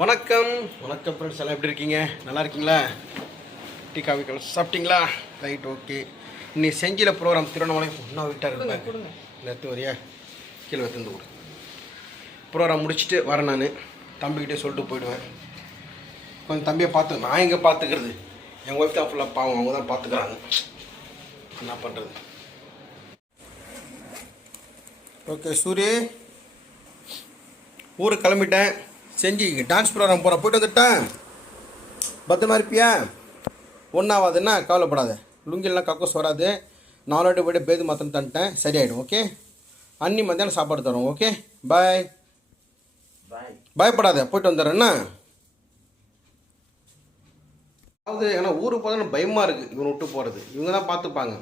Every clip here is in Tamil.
வணக்கம். வணக்கம் ஃப்ரெண்ட்ஸ் எல்லாம் எப்படி இருக்கீங்க? நல்லா இருக்கீங்களா? டீ காஃபி கலர் சாப்பிட்டீங்களா? Right okay. இன்னைக்கு செஞ்சியில் ப்ரோக்ராம் திருவண்ணாமலை ஒன்றா விட்டார் இல்லை எடுத்து வரியா கீழே வைத்து கொடு ப்ரோக்ராம் முடிச்சுட்டு வரேன் நான். தம்பிக்கிட்டே சொல்லிட்டு போயிடுவேன். கொஞ்சம் தம்பியை பார்த்து நான் எங்கே பார்த்துக்கிறது? என் ஒய்ஃப் தான் ஃபுல்லாக பாவம். அவங்க தான் பார்த்துக்கிறாங்க. என்ன பண்ணுறது ஓகே சூரி ஊருக்கு கிளம்பிட்டேன். செஞ்சு டான்ஸ் ப்ரோக்ராம் போகிறேன் போயிட்டு வந்துட்டேன் பத்திரமா இருப்பியா? ஒன்றாவதுன்னா கவலைப்படாத. லுங்கிலாம் கக்கோஸ் வராது. நாலோட்டு போய்ட்டு பேது மாத்திரம் தந்துட்டேன். சரியாயிடும் ஓகே? அன்னி மத்தியானம் சாப்பாடு தரோம் ஓகே? பாய் பயப்படாத போயிட்டு வந்துடுறேன்னா அதாவது ஏன்னா ஊருக்கு போகிறது பயமாக இருக்குது இவனை விட்டு போகிறது இவங்க தான் பார்த்துப்பாங்க.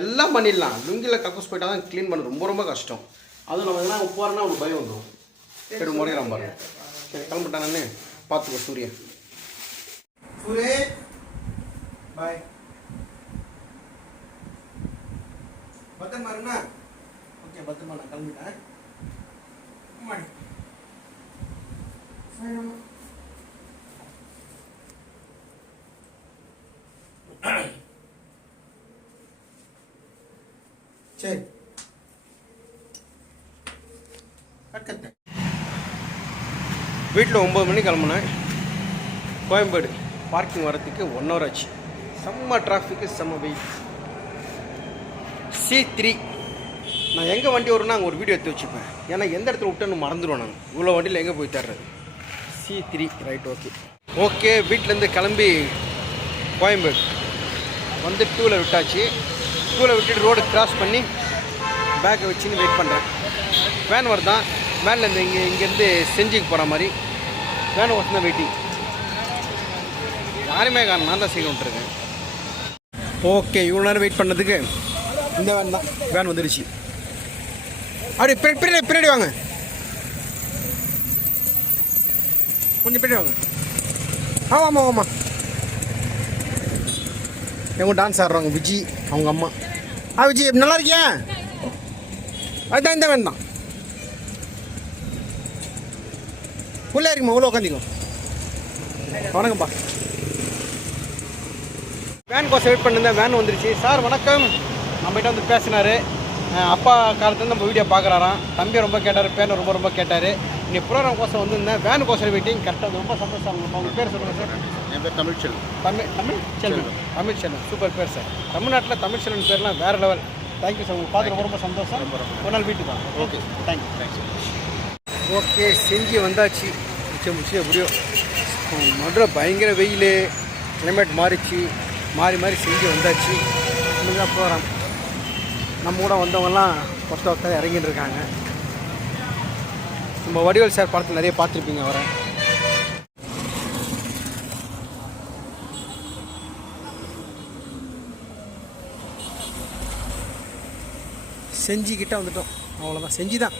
எல்லாம் பண்ணிடலாம். லுங்கியில் கக்கூஸ் போயிட்டா தான் க்ளீன் பண்ண ரொம்ப ரொம்ப கஷ்டம். அதுவும் நம்ம எல்லாம் போகிறோன்னா அவனுக்கு பயம் வந்துடும் சரி முறையிறான் பாருங்க. சரி கிளம்பிட்டான் நானே. பார்த்துக்கோ சூரியன் சூரிய பாய் பத்திரமா ஓகே பத்திரமா நான் கிளம்பிட்டேன். சரி. பக்கத்து. வீட்டில் ஒம்பது மணிக்கு கிளம்புனேன் கோயம்பேடு பார்க்கிங் வரத்துக்கு ஒன் ஹவர் ஆச்சு. செம்ம டிராஃபிக்கு செம்ம வெயில். சி த்ரீ நான் எங்கே வண்டி வரும்னா அங்கே ஒரு வீடியோ எடுத்து வச்சுப்பேன். ஏன்னா எந்த இடத்துல விட்டேன்னு மறந்துடுவேன் நான். இவ்வளோ வண்டியில் எங்கே போய் தர்றது C three right okay okay வீட்டிலேருந்து கிளம்பி கோயம்பேடு. வந்து டூவில் விட்டாச்சு. டூவில் விட்டுட்டு ரோடு கிராஸ் பண்ணி பேக்கை வச்சுன்னு வெயிட் பண்ணுறேன் வேன் வருதான். வேன்லேருந்து இங்கே இங்கேருந்து செஞ்சுக்கு போகிற மாதிரி வேன் ஒருத்தன் வெயிட்டிங் யாருமே காணும். நான் தான் சீக்கிரம் விட்டுருக்கேன். ஓகே இவ்வளோ நேரம் வெயிட் பண்ணதுக்கு இந்த வேன் தான். வேன் வந்துடுச்சு. அப்படி பின்னாடி பின்னாடி வாங்க. கொஞ்சம் பின்னாடி வாங்க. ஆமாம் ஆமாம் ஆமாம் எங்க டான்ஸ் ஆடுறாங்க விஜி அவங்க அம்மா. ஆ விஜி நல்லா இருக்கியா? அதுதான் இந்த வேன் தான். உள்ளே இருக்குமா உள்ள உட்காந்திக்கோ. வணக்கம்ப்பா. வேன் கோசம் வெயிட் பண்ணிருந்தேன் வேன் வந்துருச்சு. சார் வணக்கம். நம்மகிட்ட வந்து பேசினாரு. அப்பா காலத்துலேருந்து நம்ம வீடியோ பார்க்குறாராம். தம்பி ரொம்ப கேட்டார் பேனை ரொம்ப ரொம்ப கேட்டார். நீ ப்ரோக்ராம் கோசம் வந்திருந்தேன். வேன் கோசம் வெயிட்டிங் கரெக்டாக ரொம்ப சந்தோஷம். உங்கள் பேர் சொல்லுங்கள் சார் என் பேர் தமிழ்ச்செல்வன். தமிழ் தமிழ் செல்வன். தமிழ் செல்வன் சூப்பர் பேர் சார் தமிழ்நாட்டில் தமிழ் செல்வன் பேர்லாம் வேறு லெவல் தேங்க்யூ சார் உங்களை பார்த்து ரொம்ப ரொம்ப சந்தோஷம். ஒரு நாள் வீட்டுக்கு வாங்க. ஓகே தேங்க்யூ தேங்க்ஸ் ஓகே செஞ்சு வந்தாச்சு. மிச்சம் முடிச்சு எப்படியோ மதுரை பயங்கர வெயில் கிளைமேட் மாறிச்சு. மாறி மாறி செஞ்சு வந்தாச்சு. இன்னும் போகிறோம் நம்ம கூட வந்தவங்கலாம் ஒருத்த ஒருத்தர் இறங்கிட்டு இருக்காங்க. நம்ம வடிவேல் சார் படத்தில் நிறைய பார்த்துருப்பீங்க அவரை. செஞ்சுக்கிட்ட வந்துட்டோம். அவ்வளோதான் செஞ்சு தான்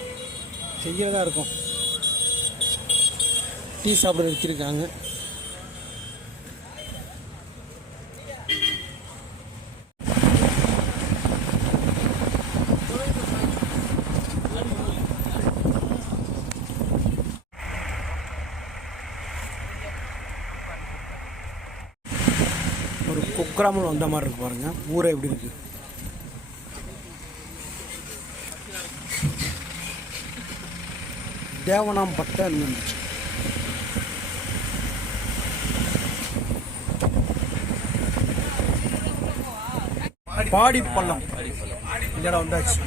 செய்கிறதா இருக்கும். டீ சாப்பிட வச்சுருக்காங்க. ஒரு குக்கிராமல் வந்த மாதிரி இருக்கு பாருங்கள் ஊரை எப்படி இருக்குது தேவனாம்பட்டை இருந்துச்சு பாடி பள்ளம். இந்த இடம் வந்தாச்சு.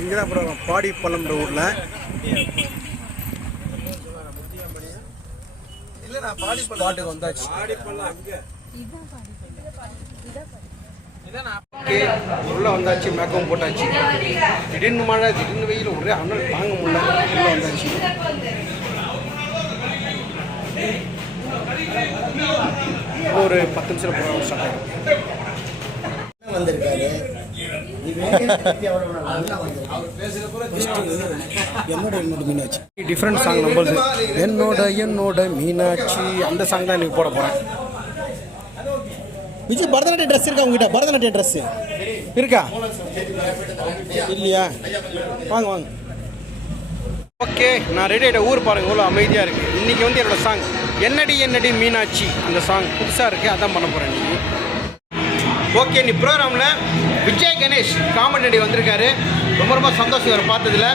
இங்கே தான் அப்புறம் பாடி பள்ளம்ன்ற ஊரில். பாட்டுக்கு வந்தாச்சு. ஓகே, உள்ள வந்தாச்சு மேக்கம் போட்டாச்சு. திடீர்னு மழை திடீர்னு வெயில் ஒரே அனல் தாங்க முடியல. உள்ள வந்தாச்சு. ஒரு பத்து நிமிஷம் போகிறோம் ஸ்டார்ட் ஆகிடும் வந்திருக்காரு? என்னோட என்னோட மீனாட்சி. டிஃப்ரெண்ட் சாங் நம்புறது என்னோட என்னோட மீனாட்சி அந்த சாங் தான் எனக்கு போட போகிறேன் விஜய் பரதநாட்டிய ட்ரெஸ் இருக்கா உங்ககிட்ட? பரதநாட்டிய ட்ரெஸ் இருக்கா? இல்லையா? வாங்க வாங்க. ஓகே நான் ரெடி ஆகிட்ட ஊர் பாருங்க இவ்வளோ அமைதியாக இருக்குது இன்றைக்கி வந்து என்னோடய சாங் என்னடி என்னடி மீனாட்சி அந்த சாங் புதுசாக இருக்குது அதான் பண்ண போகிறேன் நீ ஓகே நீ ப்ரோக்ராமில் விஜய் கணேஷ் காமெடி வந்திருக்காரு. ரொம்ப ரொம்ப சந்தோஷம் இவரை பார்த்ததுல.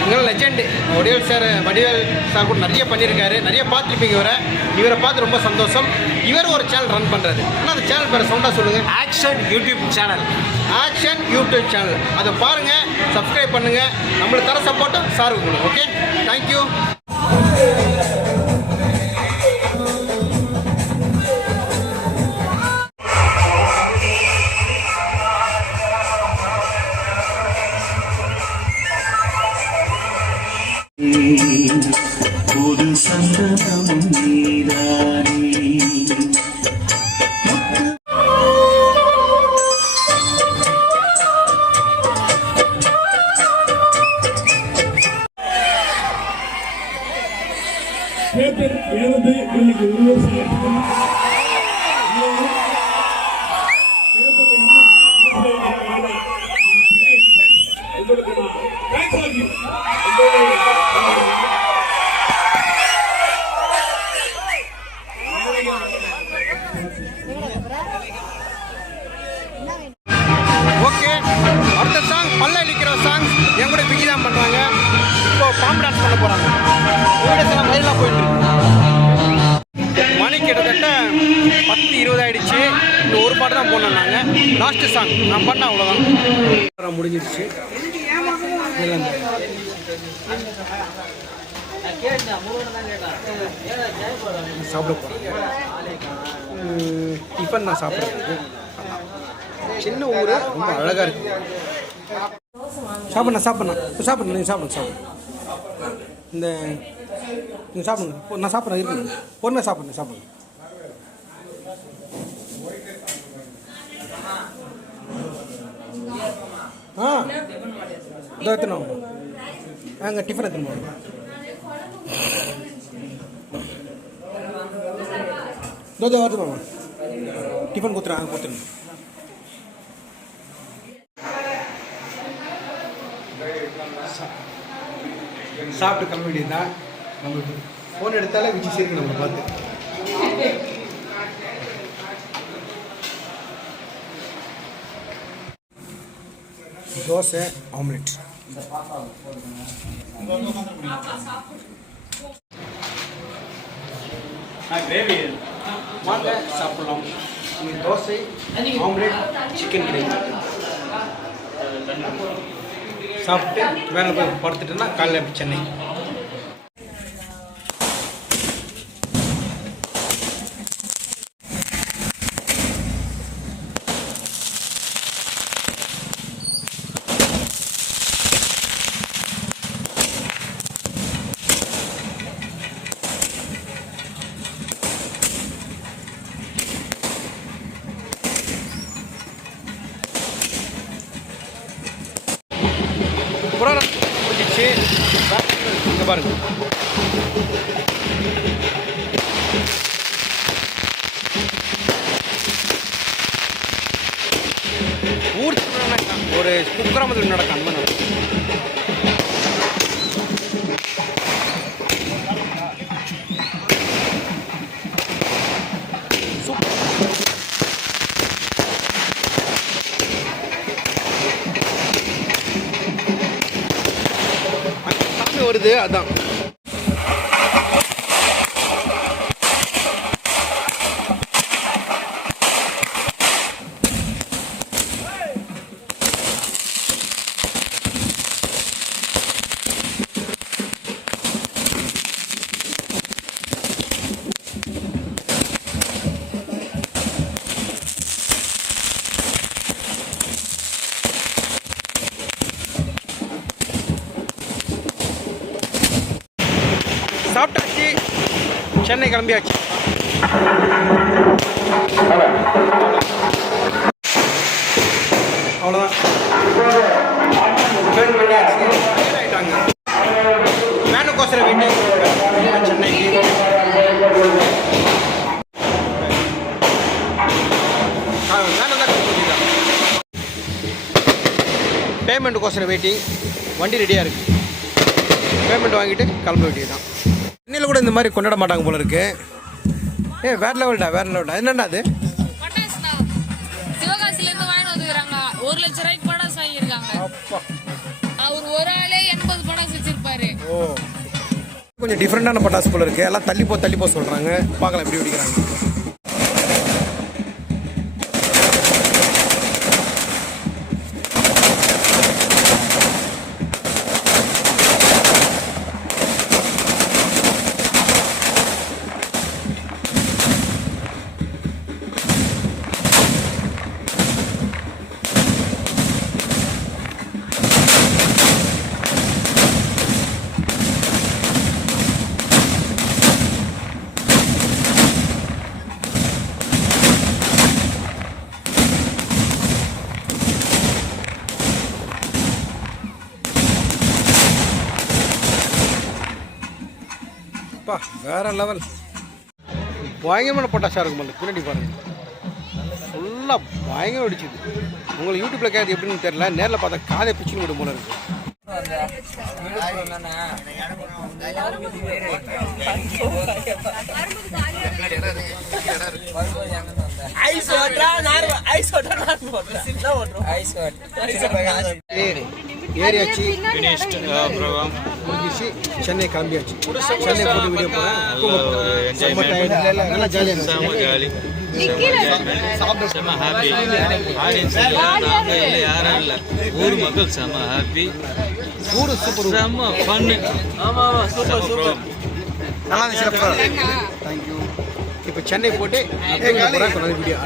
இவங்க legend Vadivel sir Vadivel sir கூட நிறைய பண்ணியிருக்காரு. நிறைய பார்த்துருப்பீங்க இவரை. இவரை பார்த்து ரொம்ப சந்தோஷம். இவர் ஒரு சேனல் ரன் பண்ணுறாரு ஆனால் அந்த சேனல் பேரை சவுண்டாக சொல்லுங்கள் action YouTube channel action YouTube channel அதை பாருங்கள் சப்ஸ்கிரைப் பண்ணுங்கள் நம்மளுக்கு தர சப்போர்ட்டும் சாருக்கு கொடுங்க ஓகே தேங்க்யூ உங்களுக்கு நான் தேங்க்ஸ் ஆகி ஓகே அடுத்த சாங் பல்ல அடிக்கிற சாங் என் கூட பிஜி தான் பண்ணுறாங்க இப்போ பாம்பு டான்ஸ் பண்ண போகிறாங்க உங்களுடைய சில மயிலாம் போயிட்டு இருக்கு. மணி கிட்டத்தட்ட பத்து இருபது ஆயிடுச்சு. இன்னும் ஒரு பாட்டு தான் போனோம் நாங்கள் லாஸ்ட்டு சாங் நான் பண்ணேன் அவ்வளோதான் முடிஞ்சிடுச்சு. எல்லாம் சாப்பிட போகிறேன் டிஃபன் நான் சாப்பிட்றதுக்கு சின்ன ஊர் ரொம்ப அழகாக இருக்கு சாப்பிட்ணா சாப்பிட்ணா சாப்பிட்ணா நீங்கள் சாப்பிடுங்க சாப்பிடுங்க இந்த நீங்கள் சாப்பிடுங்க இப்போ நான் சாப்பிட்றேன் இருக்குங்க பொறுமையாக சாப்பிடுங்க சாப்பிடுங்க ஆ இதோ எத்தனை அங்கே டிஃபன் எத்தனை போகணும் இதோ இதோ வருது மாமா டிஃபன் கொடுத்துறேன் கொடுத்துருங்க. சாப்பிட்டு கிளம்ப வேண்டியதுதான் நம்மளுக்கு ஃபோன் எடுத்தாலே விஜய் சேர்க்கு நம்ம பார்த்து. Dosa omelette gravy. வாங்க சாப்பிடலாம். இன்னைக்கு தோசை ஆம்லெட் சிக்கன் கிரேவி. சாப்பிட்டு வேலை போய் படுத்துட்டேன்னா காலைல சென்னை புரோகிராம் வச்சு இங்கே பாருங்க. ஊர் ஒரு குக்கிராமத்தில் நடக்கும் அந்த மாதிரி அங்க சாமி வருது அதான் சென்னை கிளம்பியாச்சு. அவ்வளோதான் join பண்ணியாச்சு. tired ஆயிட்டாங்க வேனுக்கோசர வீட்டு சென்னைக்கு வேணும் தான் பேமெண்ட்டுக்கோசரம் வெயிட்டிங் வண்டி ரெடியாக இருக்குது பேமெண்ட் வாங்கிட்டு கிளம்ப வேண்டியது தான் சென்னையில் கூட இந்த மாதிரி கொண்டாட மாட்டாங்க போல இருக்கு. ஏ வேற லெவல்டா வேற லெவல்டா என்னடா அது? பட்டாசு தான் சிவகாசில இருந்து வாங்கிட்டு வந்துக்கிறாங்க. ஒரு லட்ச ரூபாய்க்கு பட்டாசு வாங்கியிருக்காங்க. அவர் ஒரு ஆளே எண்பது பட்டாசு வச்சிருப்பாரு. ஓ. கொஞ்சம் டிஃப்ரெண்டான பட்டாசு போல இருக்கு. எல்லாம் தள்ளி போ தள்ளி போ சொல்றாங்க. பார்க்கலாம் எப்படி வெடிக்கிறாங்க. வேற லெவல் பயங்கரமான பட்டாசா இருக்கும் போல பின்னாடி பாருங்க. ஃபுல்லாக பயங்கரம் வெடிச்சுது. உங்களுக்கு யூடியூப்ல கேட்குறது எப்படின்னு தெரியல நேரில் பார்த்தா காதை பிச்சுன்னு விடும் போல இருக்கு. ஏ- ஏறியாச்சு முடிஞ்சிச்சு சென்னை கிளம்பியாச்சு சென்னை போட்டு வீடியோ போகிறேன் செம்ம tired. நல்லா ஜாலியாக செம ஹாப்பி ஆடியன்ஸ் இல்ல யாரும் இல்ல. ஊர் மக்கள் செம ஹாப்பி ஊரு சூப்பர் செம ஃபன் ஆமா ஆமா சூப்பர் சூப்பர் நல்லா இருந்துச்சு தேங்க்யூ இப்போ சென்னை போட்டு வீடியோ